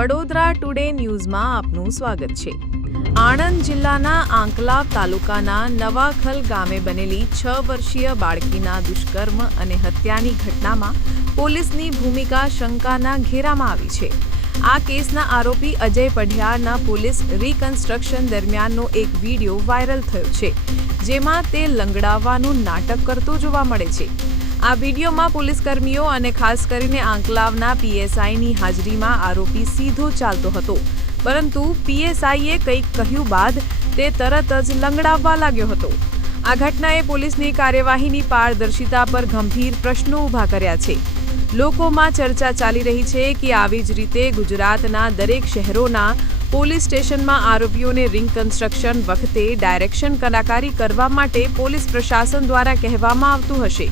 Vadodara today ન્યૂઝમાં આપનું સ્વાગત છે. આણંદ જિલ્લાના આંકલાવ તાલુકાના નવાખલ ગામે બનેલી છ વર્ષીય બાળકીના દુષ્કર્મ અને હત્યાની ઘટનામાં પોલીસની ભૂમિકા શંકાના ઘેરામાં આવી છે. આ કેસના આરોપી અજય પઢિયારના પોલીસ રિકન્સ્ટ્રક્શન દરમિયાનનો એક વીડિયો વાયરલ થયો છે, જેમાં તે લંગડાવવાનું નાટક કરતો જોવા મળે છે. આ વિડીયોમાં પોલીસકર્મીઓ અને ખાસ કરીને આંકલાવના પીએસઆઈની હાજરીમાં આરોપી સીધો ચાલતો હતો. પરંતુ પીએસઆઈએ કંઈક કહ્યું બાદ તે તરત જ લંગડાવવા લાગ્યો હતો. આ ઘટનાએ પોલીસની કાર્યવાહીની પારદર્શિતા પર ગંભીર પ્રશ્નો ઊભા કર્યા છે. લોકોમાં ચર્ચા ચાલી રહી છે કે આવી જ રીતે ગુજરાતના દરેક શહેરોના પોલીસ સ્ટેશનમાં આરોપીઓને રિંગ કન્સ્ટ્રક્શન વખતે ડાયરેક્શન કલાકારી કરવા માટે પોલીસ પ્રશાસન દ્વારા કહેવામાં આવતું હશે.